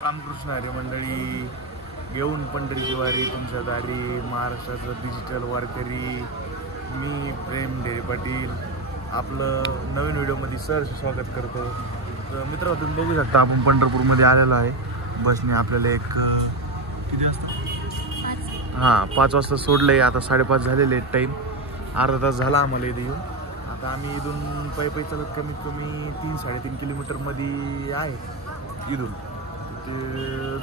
रामकृष्ण हरी मंडळी घेऊन पंढरीची वारी तुमच्या दारी, महाराष्ट्राचं डिजिटल वारकरी, मी प्रेम ढेरे पाटील आपलं नवीन व्हिडिओमध्ये सहर्ष स्वागत करतो. तर मित्र तुम्ही बघू शकता आपण पंढरपूरमध्ये आलेलो आहे. बसने आपल्याला एक किती वाजता 5 वाजता सोडलं आहे. आता 5:30 झालेले टाईम, अर्धा तास झाला आम्हाला इथे येऊन. आता आम्ही इथून पायी चालत कमीत कमी 3-3.5 किलोमीटरमध्ये आहे. इथून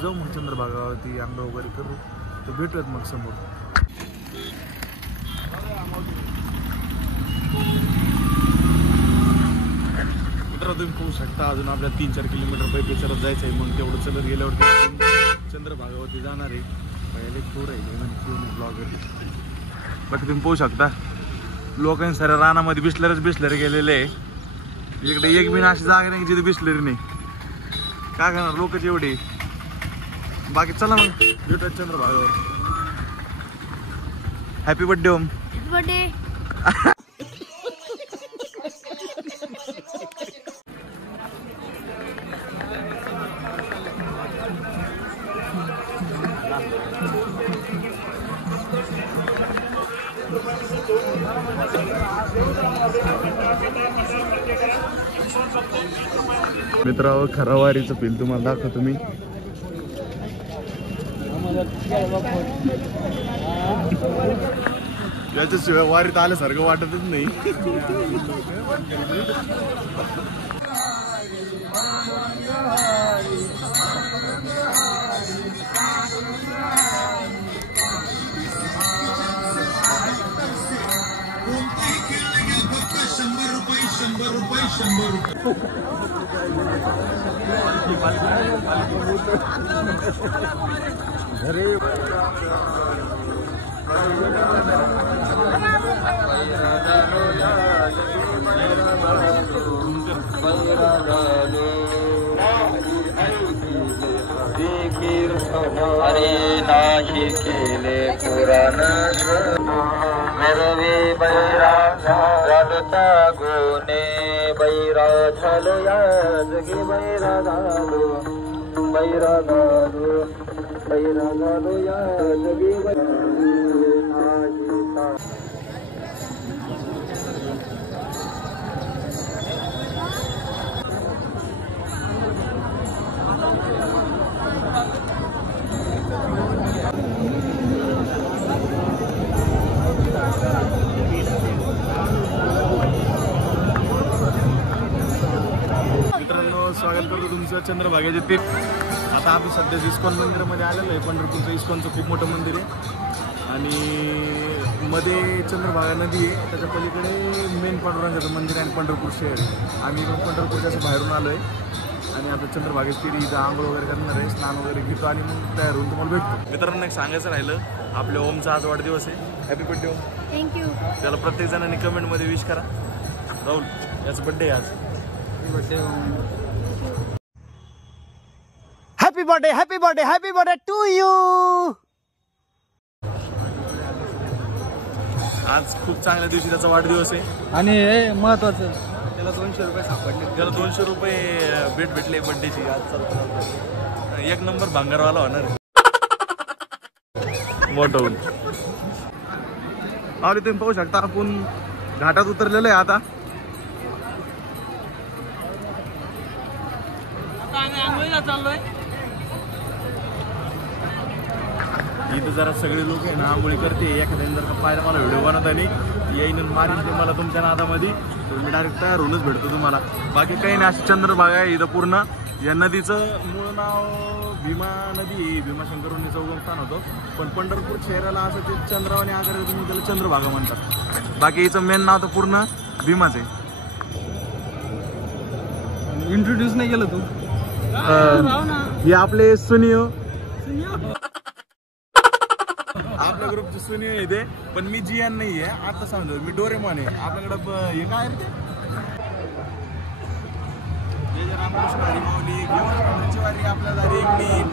जाऊ मग चंद्रभागावरती आंघोळ वगैरे करू, तर भेटूयात मग समोर. मित्र तुम्ही पाहू शकता अजून आपल्याला 3-4 किलोमीटर पैकी चलत जायचं आहे. मग तेवढं चलत गेल्यावरती आपण चंद्रभागावरती जाणार आहे. पहिले टूर आहे ब्लॉगर. बट तुम्ही पाहू शकता लोकांनी साऱ्या रानामध्ये बिसलरी गेलेले आहे. इकडे एक बिन अशी जागा नाही जिथे बिसलरी नाही. काय करणार लोकच एवढे. बाकी चला मग भेटूया चंद्रभागावर. हॅपी बर्थडे ओम. बर्थडे. मित्रांनो खरा वारीचं फील तुम्हाला दाखवतो मी. याच्याशिवाय वारीत आल्यासारखं वाटतच नाही. हरे नाही केले पुराण मेरवे बैराजा वाढता गुणे बैरा झालो या जगी बैरा झालो या जगी स्वागत करतो तुमचं चंद्रभागेचे ते. आता आम्ही सध्या इस्कॉन मंदिरामध्ये आलेलो आहे. पंढरपूरचं इस्कॉनचं खूप मोठं मंदिर आहे आणि मध्ये चंद्रभागा नदी आहे. त्याच्या पलीकडे मेन पांडुरंगाचं मंदिर आहे आणि पंढरपूर शहर आहे. आम्ही पंढरपूरच्या असं बाहेरून आलो आहे आणि आता चंद्रभागेत तिथे इथं आंघोळ वगैरे करणार आहे, स्नान वगैरे घेतो आणि मग तयार होऊन तुम्हाला भेटतो. मित्रांनो एक सांगायचं राहिलं, आपल्या ओमचा आज वाढदिवस आहे. हॅपी बर्थडे ओम. थँक्यू. त्याला प्रत्येक जणांनी कमेंटमध्ये विश करा. राहुल याचा बर्थडे आहे आज. Birthday happy birthday to you. आज खूप चांगल्या दिवशी त्याचा वाढदिवस आहे आणि हे महत्वाचं त्याला 200 रुपये सापडले. त्याला 200 रुपये भेट भेटले बर्थडेची. आज एक नंबर भांगारवाला होणार मोठं होऊन. आणि तुम्ही पाहू शकता आपण घाटात उतरलेलो आहे. आता चाललोय. इथं जरा सगळे लोक आहे ना आंघोळी करते. एखाद्याने जर का पाहिलं मला व्हिडिओ बनवता नाही येईन मारीन ते मला तुमच्या नादामध्ये, तर मी डायरेक्ट तयार होऊनच भेटतो तुम्हाला. बाकी काही नाही. अशी चंद्रभागा आहे इथं पूर्ण. या नदीचं मूळ नाव भीमा नदी आहे. भीमाशंकरांचं उगमस्थान होतं, पण पंढरपूर शहराला असं ते चंद्रावाने आकार तुम्ही त्याला चंद्रभागा म्हणतात. बाकी हिचं मेन नाव तर पूर्ण भीमाच आहे. इंट्रोड्यूस नाही केलं तू. हे आपले सुनियो आपल्या ग्रुपचे सुनियो येते, पण मी जियान नाही आहे. आता सांगतो मी डोरेमॉन आहे. आपल्याकडं हे काय रे ते रामकृष्ण हरी माऊली घेऊन वारी आपल्या दारी मी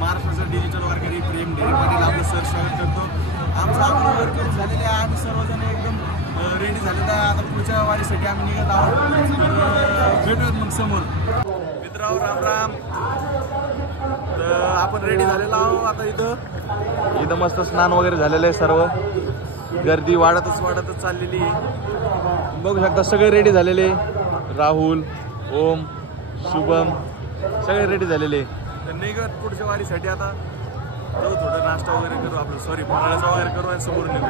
महाराष्ट्राचं डिजिटल वारकरी प्रेम ढेरे पाटील आपलं सर स्वागत करतो. आमचं आंघोळ वगैरे झालेले आहे. आम्ही सर्वजण एकदम रेडी झालेलं आहे. आता पुढच्या वारीसाठी आम्ही निघत आहोत. तर भेटूयात मग समोर. मित्रांनो राम राम. आपण रेडी झालेलो आहोत आता इथं मस्त स्नान वगैरे झालेलं आहे. सर्व गर्दी वाढतच चाललेली आहे. बघू शकता सगळे रेडी झालेले. राहुल, ओम, शुभम सगळे रेडी झालेले. तर निघत पुढच्या वारीसाठी आता जाऊ. थोडं नाश्ता वगैरे करू आपलं फराळाचा वगैरे करू आणि समोर निघू.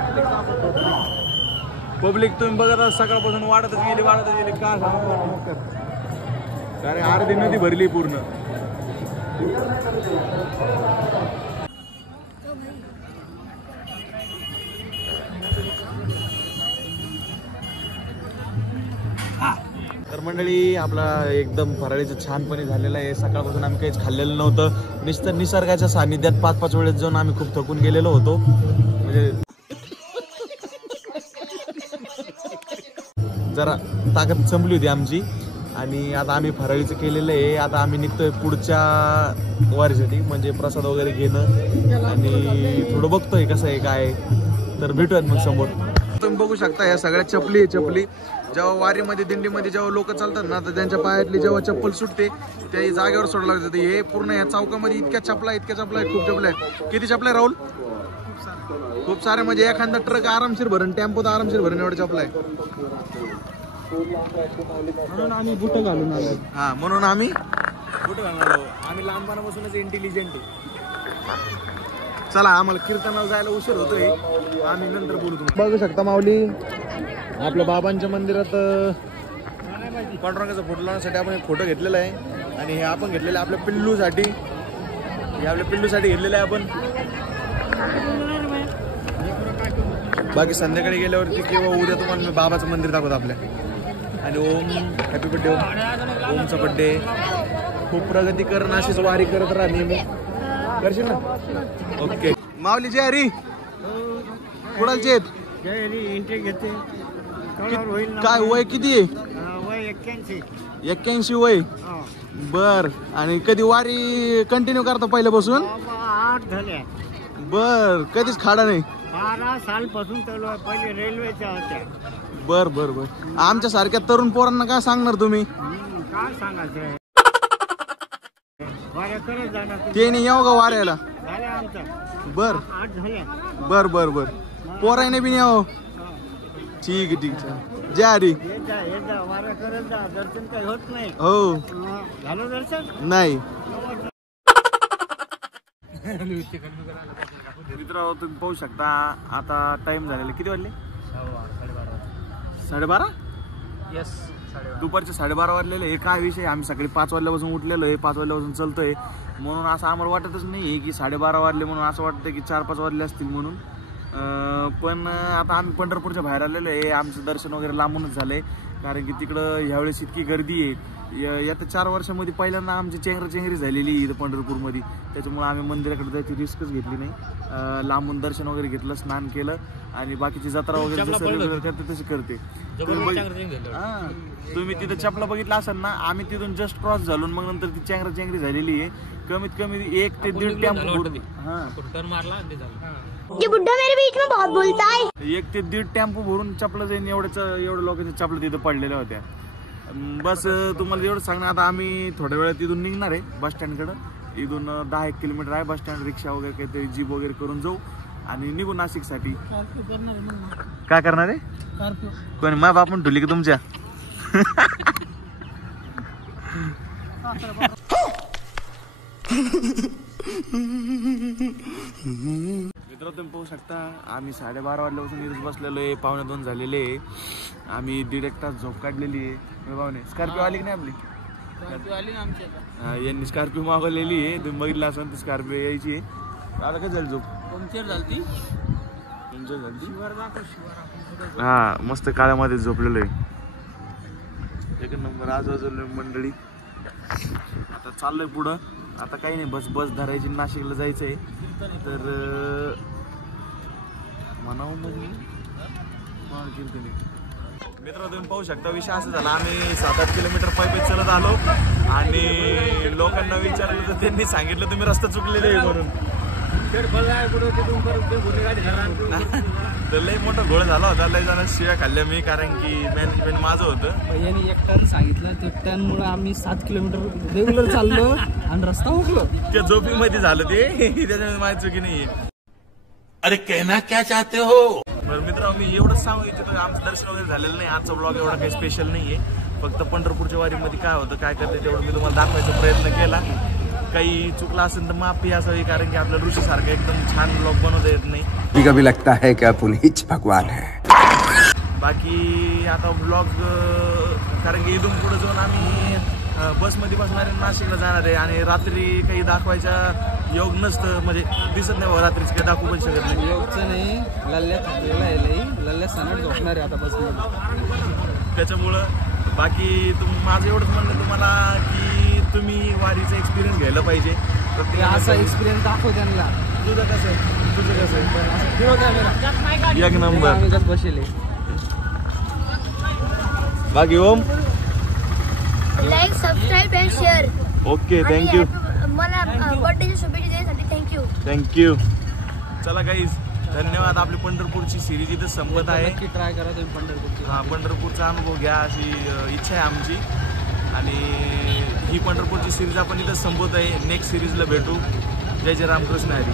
पब्लिक तुम्ही बघत सकाळपासून वाढतच गेली का सांगू. कारण अर्धी नदी भरली पूर्ण. तर मंडळी आपला एकदम फराळीचं छानपणे झालेलं आहे. सकाळपासून आम्ही काहीच खाल्लेलं नव्हतं. नुसतं निसर्गाच्या सानिध्यात 5-5 वेळेस जाऊन आम्ही खूप थकून गेलेलो होतो. म्हणजे जरा ताकद संपली होती आमची. आणि आता आम्ही फराळीचं केलेलं आहे. आता आम्ही निघतोय पुढच्या वारीसाठी म्हणजे प्रसाद वगैरे घेणं आणि थोडं बघतोय कसं आहे काय. तर भेटूयात मग समोर. तुम्ही बघू शकता या सगळ्या चपली जेव्हा वारीमध्ये दिंडीमध्ये जेव्हा लोक चालतात ना तर त्यांच्या पायातली जेव्हा चप्पल सुटते त्या जागेवर सोडायला लागतं. हे पूर्ण या चौकामध्ये इतक्या चपला आहेत, खूप चपला आहेत. किती चपला आहे राहुल? खूप सारे म्हणजे एखादा ट्रक आरामशीर भरण, टेम्पो तर आरामशीर भरण एवढं चपला आहे. म्हणून आम्ही बुट घालून आलो. हा म्हणून आम्ही बुट घालून आलो. आम्ही लहानपणापासूनच इंटेलिजंट आहे. चला आम्हाला कीर्तनाला जायला उशीर होतोय. आम्ही नंतर बोलू. तुम्ही बघू शकता माऊली आपल्या बाबांच्या मंदिरात पांडुरंगाचा फोटो लावण्यासाठी आपण एक फोटो घेतलेला आहे. आणि हे आपण घेतलेलं आहे आपल्या पिल्लूसाठी. हे आपल्या पिल्लूसाठी घेतलेलं आहे आपण. बाकी संध्याकाळी गेल्यावरती किंवा उद्या तुम्हाला मी बाबाचं मंदिर दाखवतो आपल्या. आणि ओम हॅपी बड्डे. ओमचा बड्डे. खूप प्रगती करणं अशीच वारी करत राहा नेहमी. करशील ना? ओके माऊली जय हरी. कुणालचे आहेत? काय वय किती आहे? 81 वय. बर. आणि कधी वारी कंटिन्यू करता पहिल्यापासून? 8 झाले. बर. कधीच खाडा नाही? 12 सालपासून चालू आहे. पहिले रेल्वेच्या होत्या. बर बर बर. आमच्या सारख्या तरुण पोरांना काय सांगणार तुम्ही? काय सांगायचं वाऱ्या करत जाणार. ते नाही येऊ का वाऱ्याला? झाले आमचं. बर 8 झाले. बर बर बर. पोराने बी यावं. ठीक आहे. जय हरी. ये जा वाऱ्या करत जा. दर्शन काही होत नाही. हो. झालं दर्शन? नाही. मित्र तुम्ही पाहू शकता आता टाइम झालेला. किती वाजले? 12:30. येस. दुपारचे 12:30 वाजलेले. हे काय विषय, आम्ही सकाळी 5 वाजल्यापासून उठलेलो आहे. 5 वाजल्यापासून चलतोय. म्हणून असं आम्हाला वाटतच नाही की 12:30 वाजले म्हणून. असं वाटतं की 4-5 वाजले असतील म्हणून. पण आता आम्ही पंढरपूरच्या बाहेर आलेलो आहे. आमचं दर्शन वगैरे लांबूनच झालंय. कारण की तिकडं ह्यावेळेस इतकी गर्दी आहे. येत्या 4 वर्षामध्ये पहिल्यांदा आमची चेंगराचेंगरी झालेली इथं पंढरपूरमध्ये. त्याच्यामुळे आम्ही मंदिराकडे जायची रिस्कच घेतली नाही. लांबून दर्शन वगैरे घेतलं, स्नान केलं आणि बाकीची जत्रा वगैरे जसं रेग्युलर करते तशी करते. तुम्ही तिथं चपला बघितला असाल ना. आम्ही तिथून जस्ट क्रॉस झालून मग नंतर ती चेंगराचेंगरी झालेली आहे. कमीत कमी 1 ते 1.5 टेम्पो. ये बुड्ढा मेरे बीच में बहुत बोलता है. 1 ते 1.5 टेम्पो भरून चपला जाईन एवढं लोकांच्या चपला तिथं पडलेल्या होत्या. बस तुम्हाला एवढं सांगणार. आता आम्ही थोड्या वेळात इथून निघणार आहे बस स्टँडकडं. इथून 10-1 किलोमीटर आहे बस स्टँड. रिक्षा वगैरे काहीतरी जीप वगैरे करून जाऊ आणि निघू नाशिकसाठी. काय करणार आहे? कोणी मा बाप पण ठुली की तुमच्या? मित्र तुम्ही पाहू शकता आम्ही 12:30 वाजल्यापासून इथेच बसलेलो आहे. 1:45 झालेले. आम्ही 1.5 तास झोप काढलेली आहे. पाहुणे स्कॉर्पिओ आली की नाही आपली? यांनी स्कॉर्पिओ मागवलेली आहे. तुम्ही बघितलं असेल ती स्कॉर्पिओ यायची आहे. आता काय झाली झोप? पंक्चर झाली. हा मस्त काळ्यामध्ये झोपलेलो आहे. एक नंबर आजूबाजूला मंडळी. आता चाललोय पुढं. आता काही नाही बस धरायची नाशिकला जायचंय. तर म्हणावं मित्र तुम्ही पाहू शकता विषय असं झाला. आम्ही 7-8 किलोमीटर पायी चलत आलो आणि लोकांना विचारलं तर त्यांनी सांगितलं तुम्ही रस्ता चुकलेले आहे म्हणून. तर लई मोठा घोळ झाला होता, लई जण शिव्या खाल्ल्या मी, कारण की मॅनेजमेंट माझं होतं. यांनी 1 टन सांगितलं, ते टनमुळे आम्ही 7 किलोमीटर रेग्युलर चाललो आणि रस्ता उकलो. त्या झोपीमध्ये झालं ते, त्याच्यामध्ये माझी चुकी नाहीये. अरे कहना क्या चाहते हो. बरं मित्रांनो, मी एवढंच सांगू इच्छितो, आमचं दर्शन वगैरे झालेलं नाही. आजचा ब्लॉग एवढा काही स्पेशल नाहीये. फक्त पंढरपूरच्या वारीमध्ये काय होतं, काय करते तेवढं मी तुम्हाला दाखवायचा प्रयत्न केला. काही चुकला असेल तर माफी असावी, कारण की आपल्या ऋषीसारखं एकदम छान ब्लॉग बनवता येत नाही. कभी कभी लगता है कि आपण हीच भगवान है. बाकी आता ब्लॉग, कारण की इथून पुढे जाऊन आम्ही बसमध्ये बसणार आहे, नाशिकला जाणार आहे. आणि रात्री काही दाखवायचा योग नसतं, म्हणजे दिसत नाही बाबा, रात्रीच काही दाखवू पण शकत नाही. योगचं नाही, लल्ल्या थकलेला आहे, लल्ल्या सनट झोपणार आहे आता बसमध्ये. त्याच्यामुळं बाकी माझं एवढंच म्हणणं तुम्हाला की तुम्ही वारीचा एक्सपिरियन्स घ्यायला पाहिजे. असा एक्सपिरियन्स दाखव त्यांना. तुझं कसं आहे, तुझं कसं आहे? एक नंबर. आम्ही कसं बसेल. बाकी Om, like subscribe and share. Okay, thank you. मला बर्थडेच्या शुभेच्छा देण्यासाठी थँक्यू. थँक्यू. चला गाईज, धन्यवाद. आपली पंढरपूरची सिरीज इथं संपत आहे. नक्की ट्राय करा तुम्ही पंढरपूरची. हा, पंढरपूरचा अनुभव घ्या अशी इच्छा आहे आमची. आणि ही पंढरपूरची सिरीज आपण इथं संपवत आहे. नेक्स्ट सिरीजला भेटू. जय जय रामकृष्ण हरी.